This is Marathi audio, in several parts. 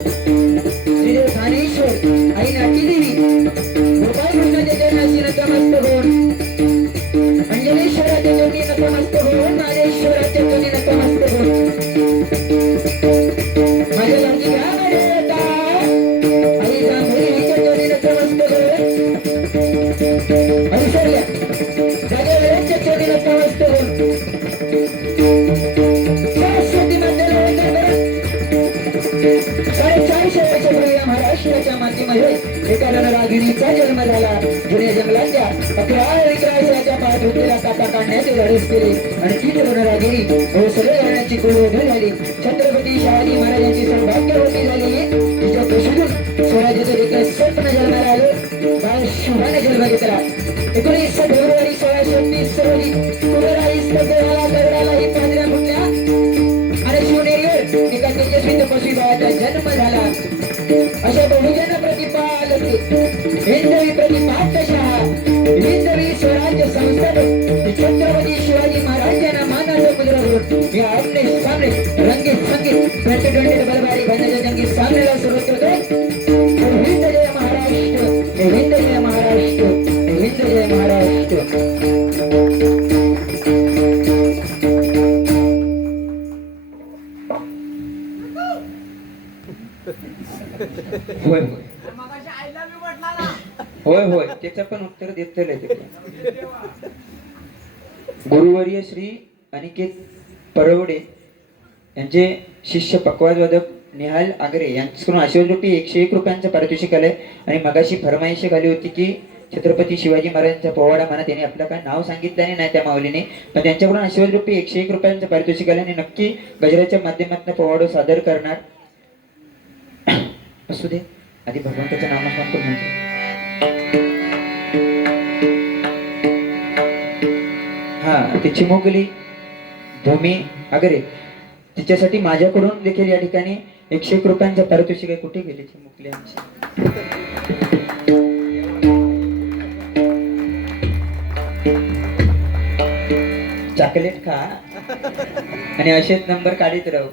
श्रीदेव ठाणेश्वर आई नाट्य देवी गोपाळ कृष्णाच्या चरणाशी नतमस्तक होऊन अंजनेश्वराच्या चरणी नतमस्तक होऊन नागेश्वराच्या चरणी नतमस्तक होऊन माझ्या लागी घ्या मर्यादा आई जांभळीच्या चरणी नतमस्तक होऊन ऐश्वर्या जागेच्या चरणी नतमस्तक होऊन सरस्वती मंदिर 450 वर्षापूर्वी या महाराष्ट्राच्या मातीमध्ये एका रणरागिणीचा जन्म झाला. जुन्या जंगलातल्या अकराळ विक्राशाच्या पाठवलेल्या काटा काढण्याचे धाडस केले आणि ती रणरागिणी सगळे करण्याची कुळवधी झाली. छत्रपती शिवाजी महाराजांची सौभाग्यवती झाली. तिच्या कुशीतून स्वराज्याचं देखील स्वप्न जन्माला आलं. बाळ शुभाने जन्म घेतला. 19 फेब्रुवारी 1630 रोजी कुबेराईस देवाला दगडालाही पाजऱ्या फुटल्या आणि शिवनेरीवर एका तेजस्वी तपस्वी बाळाचा जन्म झाला. अशा बहुजन प्रतिपालक हिंदवी प्रतिपादशः हिंदवी स्वराज्य संस्थापक छत्रपती शिवाजी महाराजांना मानाचा मुद्रा करून या आमने सामने रंगीत संगीत प्रतिद्वंद्वी बलबारी भांडणाच्या जंगी सामन्याला सुरुवात करतो. हिंद जय महाराष्ट्र, हिंद जय महाराष्ट्र, हिंद जय महाराष्ट्र. होय होय होय त्याचं पण उत्तर देतले ते. गुरुवर्य श्री अनिकेत परवडे यांचे शिष्य पकवाजवादक निहाल आगरे यांच्याकडून आशीर्वादरूपी 101 रुपयांचं पारितोषिक आलंय. आणि मगाशी फरमाईश घाली होती की छत्रपती शिवाजी महाराजांचा पोवाडा म्हणा. त्यांनी आपलं काय नाव सांगितलं नाही त्या माऊलीने, पण त्यांच्याकडून आशीर्वादरूपी 101 रुपयांचं पारितोषिक आलं आणि नक्की गजराच्या माध्यमातून पोवाडा सादर करणार. असू दे, आधी भगवंताचं नामस्मरण करून म्हणते. हा ती चिमुकली धोमी आगरे तिच्यासाठी माझ्याकडून देखील या ठिकाणी 101 रुपयांचं पारितोषिक आहे. कुठे गेली चिमुकली आमची? चॉकलेट खा आणि असेच नंबर काढीत राहू.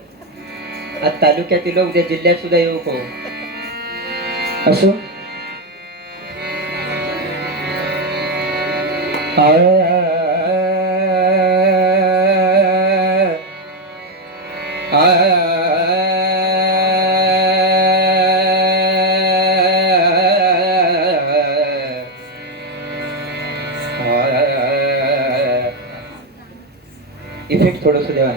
आज तालुक्यातील उद्या जिल्ह्यात सुद्धा येऊ हो. असो इफेक्ट थोडस द्यावा.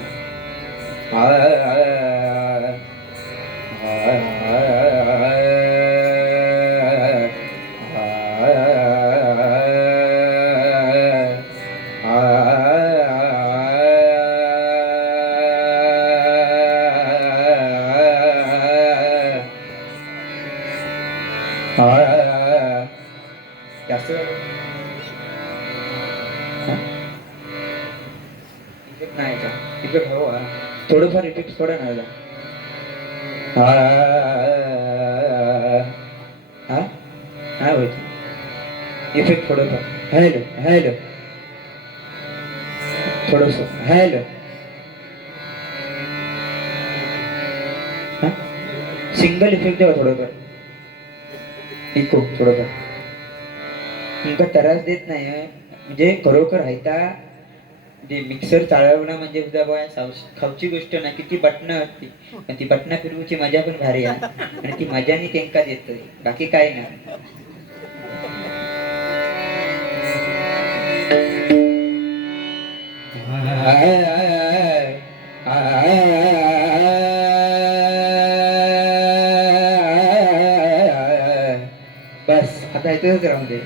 जास्त इफेक्ट नाही याचा. इफेक्ट हवा थोडंफार इफेक्ट थोडा नाही हा होय इफेक्ट थोडंफार. हॅलो हॅलो थोडस हॅलो सिंगल इफेक्ट द्यावा थोडंफार. इको थोडंफार इतका त्रास देत नाही म्हणजे खरोखर हायता. जे मिक्सर चालवणं म्हणजे खाऊची गोष्ट नाही. किती बटणं असती पण ती बटणं फिरवूची मजा पण भारी आहे आणि ती मजानी तेंका देत बाकी काय नाही. बस आता इथेच राहून दे.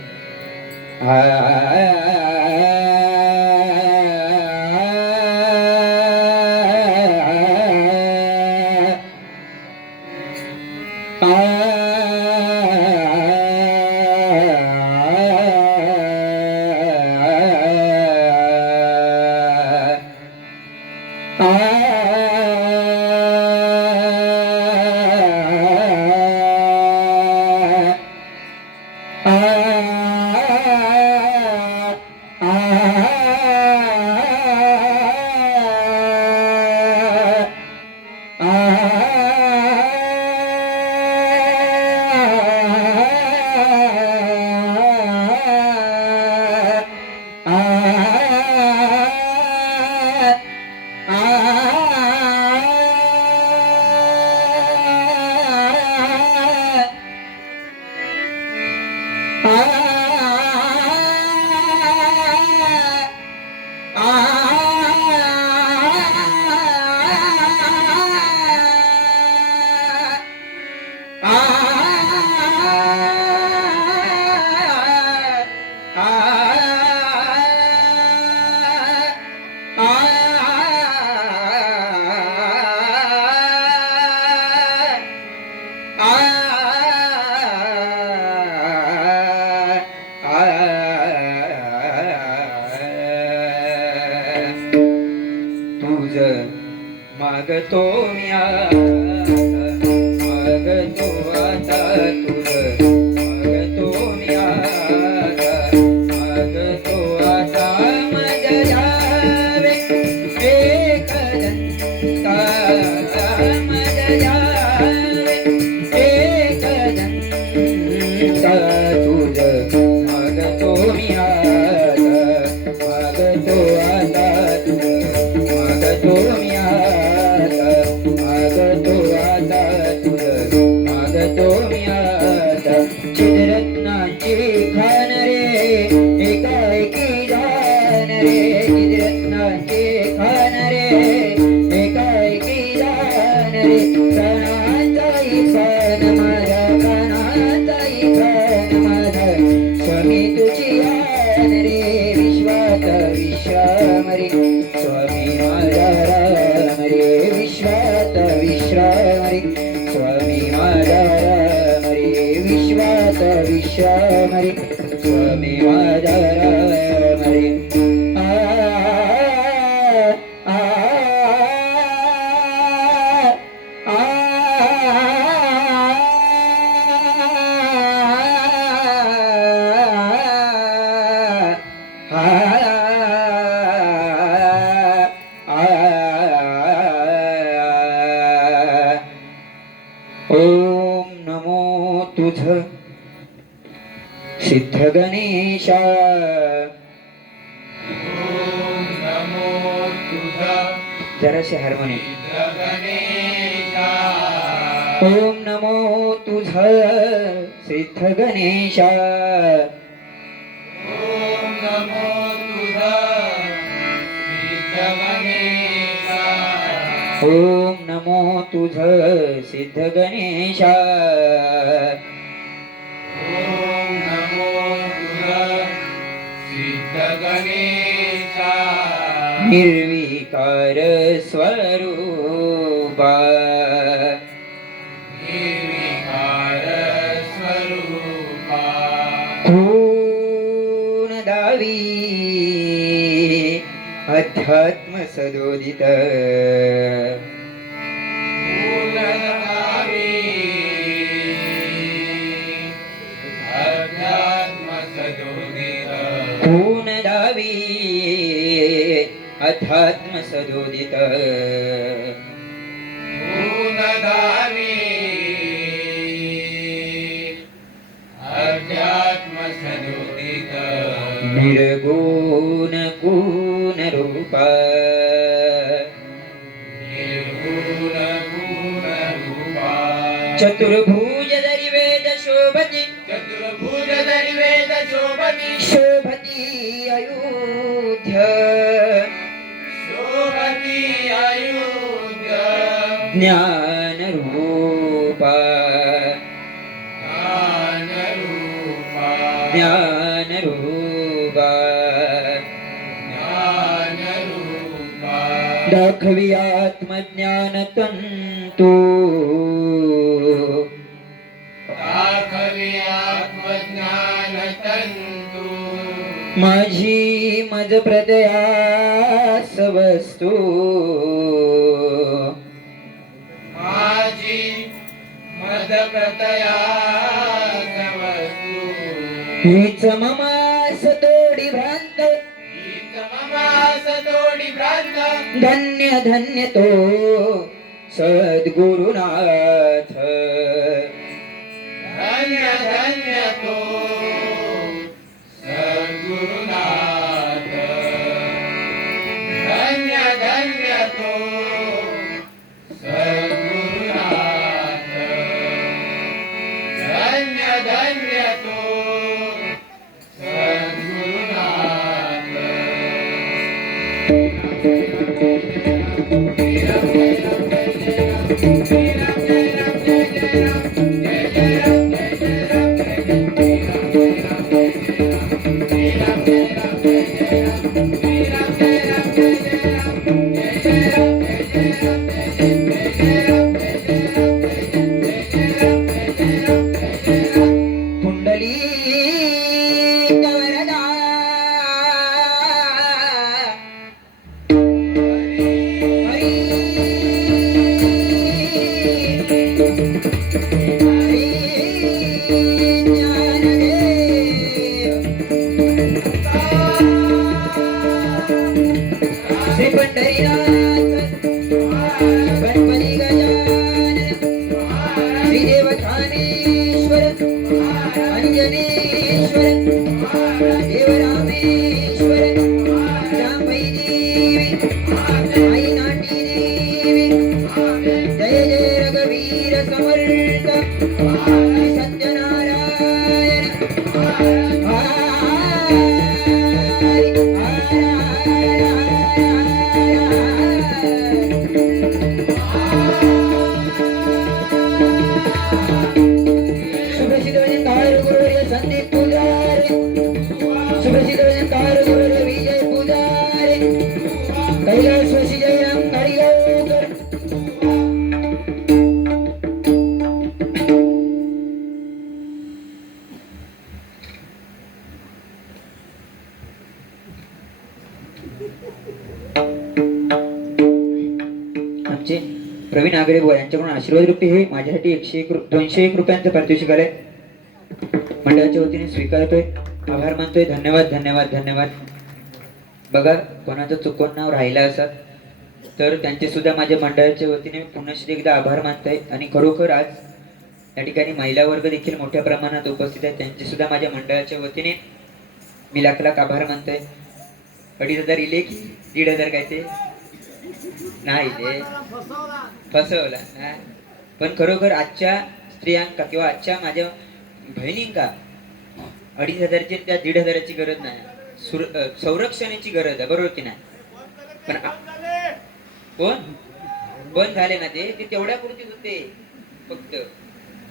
भेटतो मी आता चिदरत्नाची खान रे एकाएकी जान रे चिदरत्नाची खान रे एकाएकी जान रे प्राणाचाही प्राण माझा प्राणाचाही प्राण माझा स्वामी तुझी आन रे विश्वात विश्राम रे स्वामी माझा राम रे विश्वात विश्राम रे स्वामी माझा राम रे विश्वात विश्राम रे स्वामी माझा राम रे आ ओम नमो तुझ सिद्ध गणेशा ओम नमो तुझा जराशे हार्मोनियम गणेशा ओम नमो तुझ सिद्ध गणेशा ओम नमो तुझा सिद्ध गणेशा ओम नमो तुझ सिद्ध गणेशा ओम नमो तुझा सिद्ध गणेशा निर्विकार स्वरूपा निर्विकार स्वरूपा कोण दावी अध्यात्म सदोदित पूर्णदावी अध्यात्म सदोदित कोण दावी अध्यात्म सदोदित पूर्णदावी अध्यात्म सदोदित निर्गुण गुण रूपा निर्गुण गुण रूपा चतुर्भुज धरि वेद शोभती चतुर्भुज धरि वेद शोभती शोभती अयोध्या शोभती अयोध्य ज्ञान रूपा ज्ञान रूपा ज्ञान रूपा ज्ञान रूपा दाखवी आत्मज्ञान तंतु दाखवी आत्मज्ञान तंतु माझी मज प्रदयास वस्तू माझी मद प्रतया वस्तू हीच ममास तोडी भ्रांत हीच ममास तोडी भ्रांत धन्य धन्य तो सद्गुरुनाथ धन्य धन्य तो सद्गुरुनाथ धन्य धन्य तो सद्गुरुनाथ धन्य धन्य तो कुंडली वरदा हरी हरी ज्ञानदेव श्री पंढरीनाथ गणपती गजानन श्रीदेव ठाणेश्वर अंजनेश्वर देवरामेश्वर रामई देवी आई नाटी देवी जय जय रघुवीर समर्थ सत्यनारायण सुप्रसिद्ध कारगुरुवर्य संदीप पुजारी सुप्रसिद्ध कारगुरुवर्य विजय पुजारी कैलासवासी जयराम हरिगावकर आमचे प्रवीण आगरे बुवा यांच्याकडून आशीर्वाद रूपी हे माझ्यासाठी 201 रुपयांचं पारितोषिक आलंय. मंडळाच्या वतीने स्वीकारतोय. आभार मानतोय. धन्यवाद धन्यवाद धन्यवाद. बघा कोणाचं चुकून नाव राहिलं असत तर त्यांचे सुद्धा माझ्या मंडळाच्या वतीने पुन्हा एकदा आभार मानतोय. आणि खरोखर आज या ठिकाणी महिला वर्ग देखील मोठ्या प्रमाणात उपस्थित आहे. त्यांचे सुद्धा माझ्या मंडळाच्या वतीने मी लाख लाख आभार मानतोय. 2,500 इले की 1,500 काय ते नाही ते फसवला हा. पण खरोखर आजच्या स्त्रियांका किंवा आजच्या माझ्या बहिणींका 2,500ची त्या 1,500ची गरज नाही. संरक्षणाची गरज आहे. बरोबर की नाही. पण कोण बंद झाले ना ते तेवढ्या पुरती होते फक्त.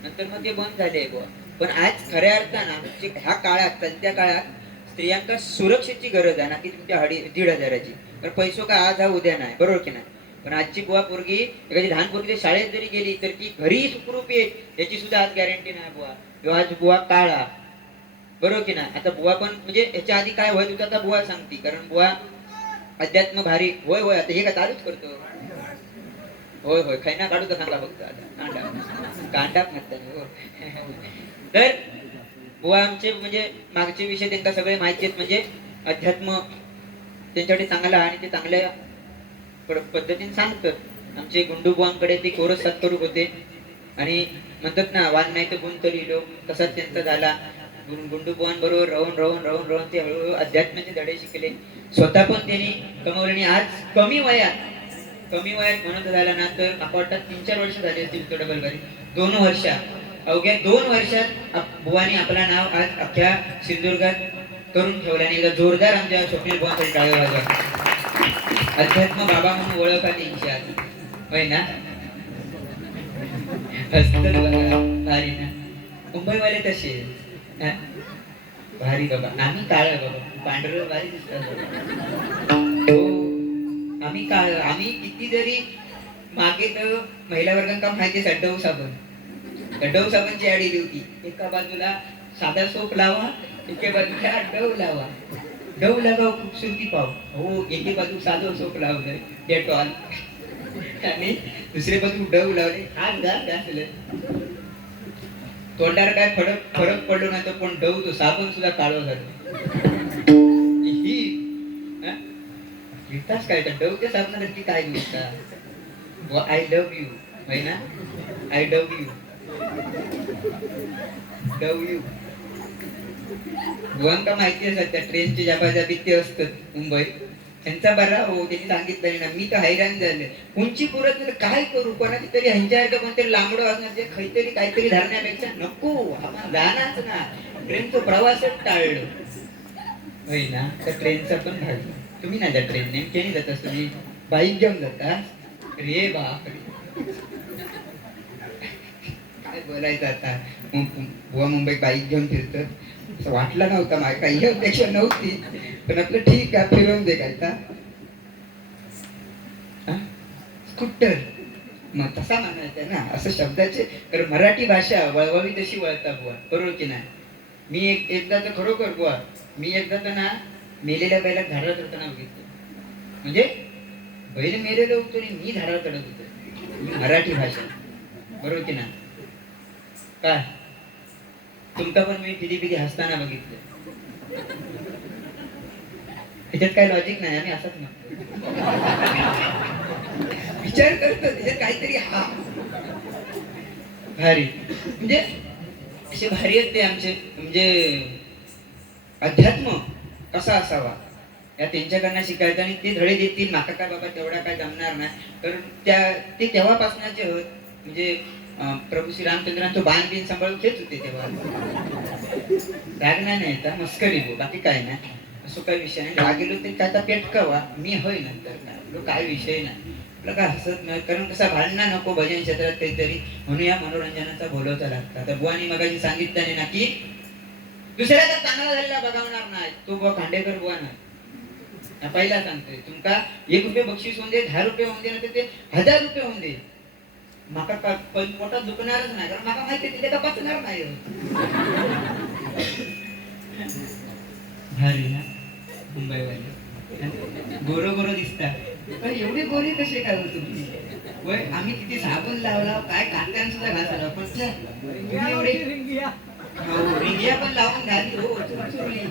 नंतर मग ते बंद झाले. पण आज खऱ्या अर्थानं ह्या काळात सध्या काळात स्त्रियांका सुरक्षेची गरज आहे ना की तुमच्या 1,500ची. पण पैसो का आज हा उद्या नाही. बरोबर की नाही. पण आजची बुवा पोरगी एखादी लहान पोरगी शाळेत जरी गेली तर ती घरी सुखरूप येईल याची सुद्धा आज गॅरंटी नाही बुवा. किंवा आज बुवा काळा. बरोबर की नाही. आता बुवा पण म्हणजे याच्या आधी काय होत होतं आता बुवा सांगते. कारण बुवा अध्यात्म भारी होय होय. आता हे का चालूच करतो होय होय. खैना काढू का सांगा फक्त आता कांडा खाताना हो. तर बुवा आमचे म्हणजे मागचे विषय त्यांना सगळे माहिती आहेत. म्हणजे अध्यात्म त्यांच्याकडे चांगला आणि ते चांगल्या पद्धतीने सांगतात. आमचे गुंडू बुवांकडे ते कोरस सत्करू होते आणि म्हणतात ना वान नाही तर गुण तरी लोक तसाच त्यांचा झाला. गुंडू बुवांबरोबर राहून ते हळूहळू अध्यात्माचे धडे शिकले. स्वतः पण त्यांनी कमवले. आणि आज कमी वयात म्हणत झाला ना तर आपण वाटतात 3-4 वर्ष झाली असतील. तो डबल बारी 2 वर्ष अवघ्या 2 वर्षात बुवानी आपला नाव आज अख्ख्या सिंधुदुर्गात करून ठेवला. आणि एकदा जोरदार आमच्या स्वप्नील बुवांसाठी टाळ्या वाजवा. अध्यात्म बाबा म्हणून ओळख आली आज होय ना. भारी ना. मुंबईवाले तसे भारी बाबा. आम्ही काळ बाबा पांढरं भारी दिसतात. आम्ही किती जरी मागे तर महिला वर्गांका माहिती आहे डव साबणची ऍड दिली होती. एका बाजूला साधा सोप लावा एके बाजूला डव लावा. डव लगाव खूबसूरती पाव. हो एके बाजू साधं सोप लावलंय डेटॉल आणि दुसरे बाजू डव लावले. हात घासले. तोंडावर काय फरक पडलो नाही तर पण डव तो साबण सुद्धा काळं झालं. ही विकास काय डवच्या साबणासारखी काय दिसता. आय लव्ह यू होय ना. आय लव्ह यू बुवांका माहिती असतात त्या ट्रेनचे जबाजाबी ते असतात मुंबई त्यांचा बरा हो. त्यांनी सांगितलं ना मी तर हैराण झाले. उंची पुरत नाही काय करू. कोणाची तरी ह्यांच्यासारखं कोणतरी लांबडं असणार जे काहीतरी धरण्यापेक्षा नको आपण जाणारच ना. ट्रेनचं प्रवासच टाळलं होय ना. तर ट्रेनचा पण घालतो. तुम्ही ना त्या ट्रेन नेमक्याने जाता तुम्ही बाईक घेऊन जाता रे बापरे. काय बोलायचं आता. बुवा मुंबईत बाईक घेऊन फिरतात. असं वाटलं नव्हतं माझ्या काही अपेक्षा नव्हती. पण आपलं ठीक आहे फिरवून दे काय स्कूटर मग तसा म्हणायचा ना असं शब्दाचे. तर मराठी भाषा वळवावी तशी वळता बुवा. बरोबर की नाही. मी एकदा तर खरोखर बुवा मी एकदा तर ना मेलेल्या बैला झाडाला चढताना बघितलं. म्हणजे बैल मेलेलं होतं आणि मी झाडाला चढत होतो. मराठी भाषा. बरोबर की नाही. काय तुमका पण मी पिधी हसताना बघितलं. ह्याच्यात काय लॉजिक नाही. आम्ही असंच म्हणतो विचार करतो त्याच्यात काहीतरी हा भारी. म्हणजे असे भारी आहेत ते आमचे. म्हणजे अध्यात्म कसा असावा या त्यांच्याकडनं शिकायचं. आणि ते धडे देतील. माका काय बाबा तेवढा काय जमणार नाही. तर ते तेव्हापासूनचे होत. म्हणजे प्रभू श्री रामचंद्रांचं बाण बिन सांभाळून घेत होते तेव्हा. राग नाही येता मस्करी गो, बाकी काय नाही. असं काही विषय नाही. राग गेलो तरी त्याचा पेटकावा मी होय नंतर काय आपलं काय विषय नाही. आपलं काय हसत नाही, कारण कसा भांडणं नको भजन क्षेत्रात काहीतरी, म्हणून या मनोरंजनाचा बोलवता लागतं. आता बुवानी मगाशी सांगितलं नाही ना की दुसऱ्याचा चांगला झालेला बघावणार नाही, तो बुवा खांडेकर बुवा नाही. पहिला सांगतोय तुमका 1 रुपये बक्षीस होऊन दे, 10 रुपये होऊन दे, ना ते 1000 रुपये होऊन दे, माका पोटात दुखणारच नाही, कारण माका माहिती तिथे का पचणार नाही. भारी ना मुंबईवाले, गोरो गोरो दिसतात. एवढे गोरे कसे काय हो तुम्ही? वय आम्ही किती साबण लावला, काय कात्यान सुद्धा घासाला, पण तुम्ही एवढे रिंगिया पण लावून घाली हो, चुरचुरली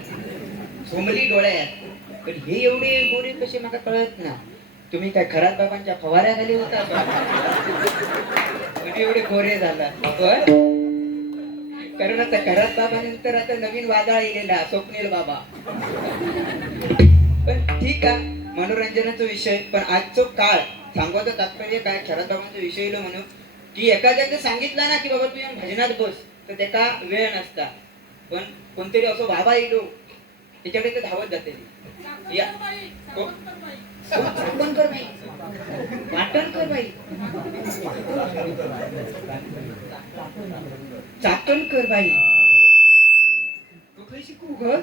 सोमली डोळ्यात. पण हे एवढे गोरे कसे मला कळत ना. तुम्ही काय खरात बाबांच्या फवाऱ्या खाली होता का? म्हणजे एवढे गोरे झाला. कारण आता खरात बाबानंतर आता नवीन वादळ येलेला स्वप्नील बाबा. पण ठीक आहे, मनोरंजनाचा विषय. पण आजचो काळ सांगवायचं तात्पर्य काय, खरात बाबांचा विषय म्हणून की एखाद्याने सांगितलं ना की बाबा तू या भजनात बस, तर त्याचा वेळ नसता. पण कोणतरी असो बाबा येलो त्याच्याकडे ते धावत जाते. चाकणकर बाई, पाटणकर बाई, चाकणकर बाई, तू काही शिकू ग?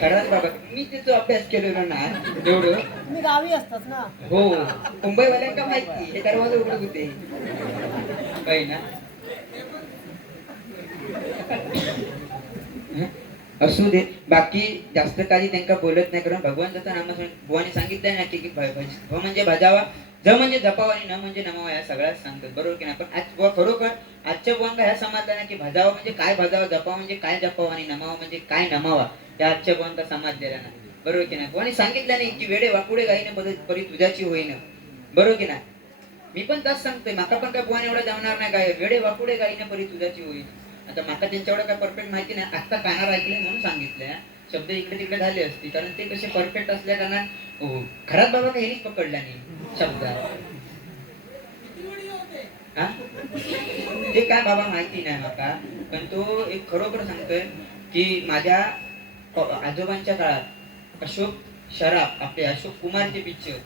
खरंच बाबा मी तिचा अभ्यास केलेला ना एवढं. तुम्ही गावी असतात ना? हो, मुंबईवाल्यांका माहिती हे दरवाजा उघडत होते काही ना. असू दे, बाकी जास्त काही त्यांना बोलत नाही, कारण भगवंताचं नाम बुवाने सांगितलंय ना की भ म्हणजे भजावा, ज म्हणजे जपावा आणि न म्हणजे नमावा, या सगळ्याच सांगतात, बरोबर की नाही. पण आज बुवा खरोखर आजच्या बुवांका ह्या समजलं ना की भजावा म्हणजे काय भजावा, जपावा म्हणजे काय जपावा आणि नमावा म्हणजे काय नमावा, त्या आजच्या बुवांका समाज दिला ना, बरोबर की नाही. बुवाने सांगितलं नाही की वेडे वाकुडे गाईने परी तुझ्याची होईन, बरोबर की नाही. मी पण तसं सांगतोय, माका पण काय बुवाने एवढा जमणार नाही काय, वेडे वाकुडे गाईने परी तुझ्याची होईन. आता माका त्यांच्या एवढं काय परफेक्ट माहिती नाही, आता कानावर ऐकले म्हणून सांगितलंय. शब्द इकडे तिकडे झाले असते, कारण ते कसे परफेक्ट असल्या कारण घरात बाबा काहीच पकडला नाही शब्द. ते काय बाबा माहिती नाही माका, पण तो एक खरोखर सांगतोय की माझ्या आजोबांच्या काळात अशोक शराफ, आपले अशोक कुमारचे पिक्चर,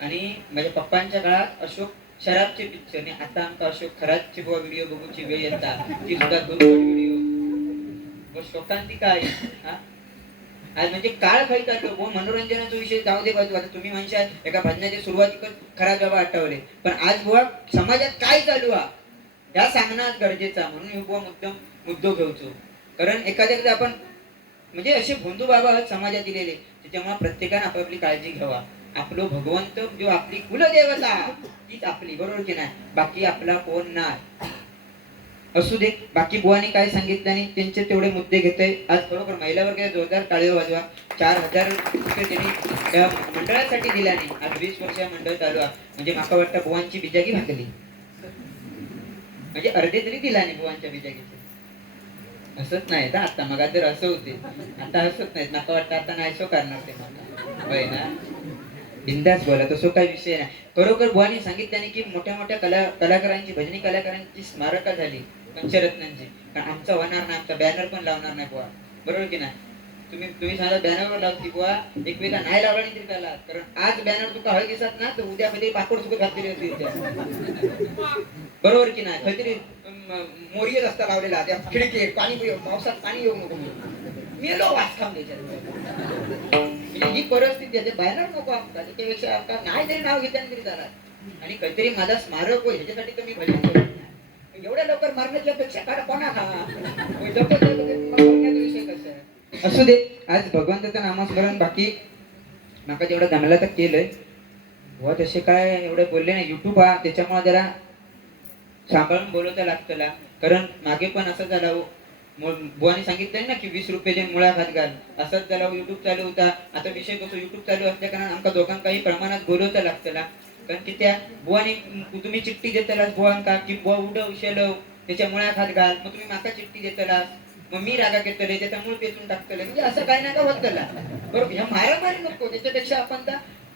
आणि माझ्या पप्पांच्या काळात अशोक शराबचे पिक्चर, आणि आता आमका अशोक खराबचे व्हिडिओ बघूची वेळ येतात, ती सुद्धा 2 व्हिडिओ शोकांती काय. आज म्हणजे काळ खायचा तो मनोरंजनाचा विषय जाऊ दे बाजू. आता तुम्ही म्हणशा एका भजनाच्या सुरुवातीक खराब बाबा आठवले, पण आज बुवा समाजात काय चालू आहे या सांगणं गरजेचा, म्हणून हे बुवा मुद्दो घेऊचो. कारण एखाद्याकडे आपण म्हणजे असे भोंदू बाबा आहेत समाजात दिलेले, त्याच्यामुळे प्रत्येकाने आपापली काळजी घ्यावा. आपलो भगवंत जो आपली कुलदेवता तीच आपली, बरोबर की नाही, बाकी आपला कोण नाही. असू दे, बाकी बुवानी काय सांगितलं आणि त्यांचे तेवढे मुद्दे घेतोय. आज बरोबर महिला वर्ग जोरदार टाळी वाजवा. 4000 रुपये त्यांनी त्या मंडळासाठी दिला नाही. आज 20 वर्ष मंडळ चालू आहे, म्हणजे माका वाटतं बुवांची बिजागी भागली, म्हणजे अर्धे तरी दिला नाही बुवांच्या बिजागीचे. हसत नाहीत आता, मग तर असं होते, आता हसत नाहीत. माका वाटतं आता नाही असं करणार ते मला, होय ना. बिंदास बोला, तसं काही विषय नाही. खरोखर बुवानी सांगितल्याने की मोठ्या मोठ्या कलाकारांची, भजनी कलाकारांची स्मारका झाली पंचरत्नांची, कारण आमचा होणार नाही, आमचा बॅनर पण लावणार नाही बुवा, बरोबर की नाही. तुम्ही सांगा बॅनरवर लावती बुवा, एकमेका नाही लावला नाही तरी त्याला, कारण आज बॅनर तुका हळ दिसत ना, तर उद्या मध्ये पाकोड सुकत घातलेली होती, बरोबर की नाही. काहीतरी मोरियत असता लावलेला, त्या खिडकी पाणी पावसात पाणी येऊ नको मी लो वास खाऊन द्यायच्या. ही परिस्थिती आहे, बॅनर नको आपला, त्याच्यापेक्षा आपला नाही तरी नाव घेतल्याने तरी झाला, आणि काहीतरी माझा स्मारक होय ह्याच्यासाठी तर मी भजन करत नाही. एवढ्या लवकर मारण्याच्या पेक्षा काय कोणा विषय कसं आहे. असू दे, आज भगवंताचं नामस्मरण बाकी माका जेवढा जमला तर केलंय बुवा. तसे काय एवढे बोलले नाही, युट्यूब हा त्याच्यामुळे जरा सांभाळून बोलवता लागतं, कारण मागे पण असं झालं बुवाने सांगितलंय ना की 20 रुपये जे मुळात हात घाल, असंच झाला. युट्यूब चालू होता, आता विषय कसं युट्यूब चालू असल्या कारण आमका दोघांना काही प्रमाणात बोलवता लागतं, कारण की त्या बुवाने तुम्ही चिठ्ठी देताला बुवांका की बुवा उडव शेलव त्याच्या मुळात हात घाल, मग तुम्ही माका चिठ्ठी देताला, मग मी रागा घेतले त्याचा मूळ पेचून टाकतले, म्हणजे असं काय नका होत त्याला, बरोबर. ह्या मारामारी नको, त्याच्यापेक्षा आपण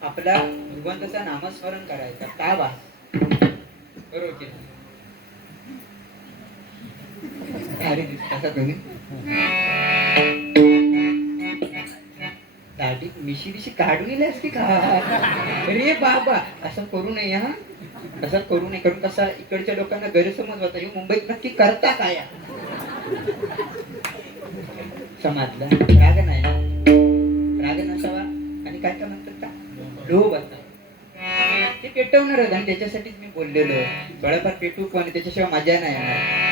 आपला भगवंताचं नामस्मरण करायचं का बा बरोबर की नाही? अरे दिसता तुम्ही दाढी मिशी दिशी काढून येईल असती का अरे बाबा असं करू नये हा असं करू नये करून कसा इकडच्या लोकांना गैरसमज होता हे मुंबईत नक्की करता काय समाजला राग नाही राग नसावा आणि काय काय म्हणतात का लोभ असतात ते पेटवणार आणि त्याच्यासाठीच मी बोललेलो थोडाफार पेटू पण त्याच्याशिवाय मजा नाही येणार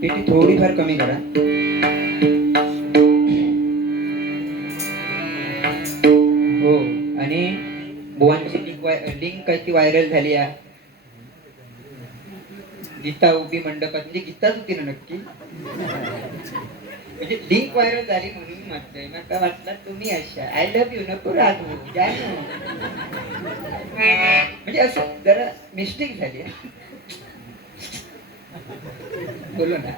पेटी थोडीफार कमी करा हो आणि बुवांची लिंक काय ती व्हायरल झाली आहे गीता उभी मंडपात म्हणजे गीताच होती ना नक्की म्हणजे लिंक व्हायरल झाली म्हणून म्हणतोय मला वाटलं तुम्ही अशा आय लव्ह यू नको राहू काय म्हणजे असं जरा मिस्टेक झाली बोलो ना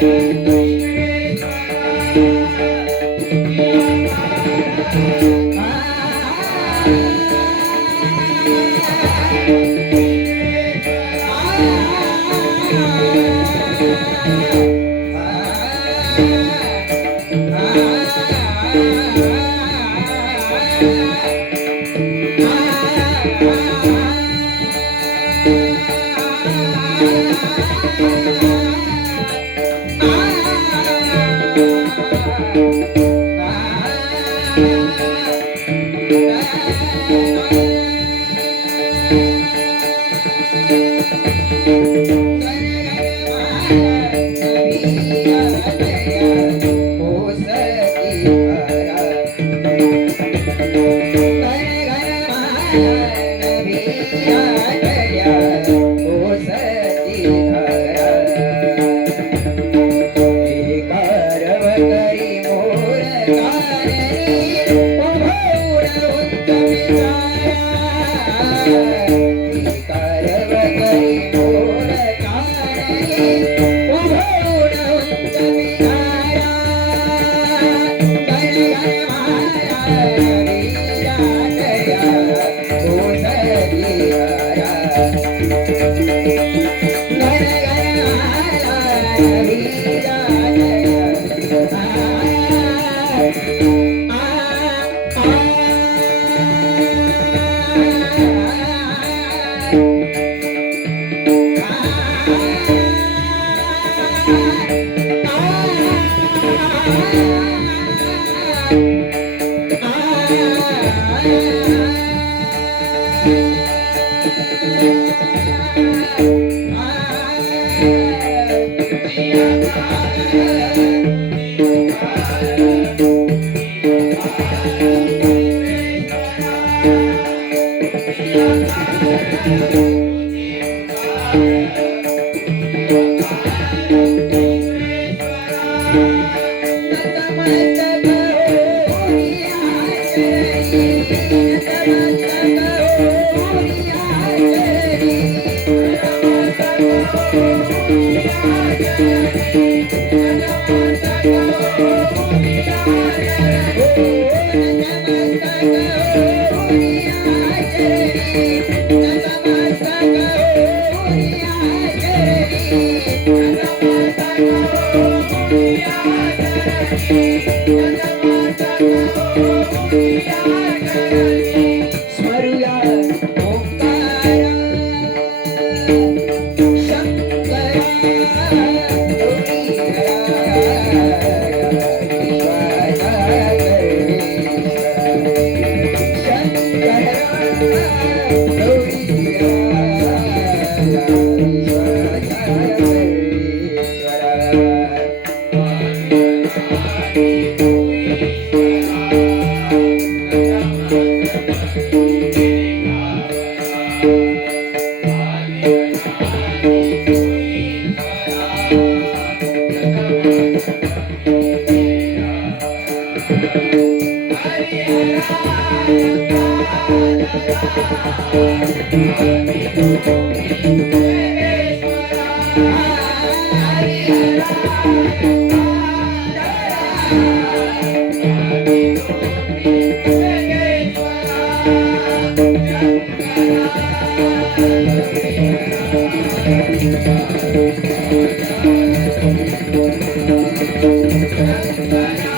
Thank you. रंगना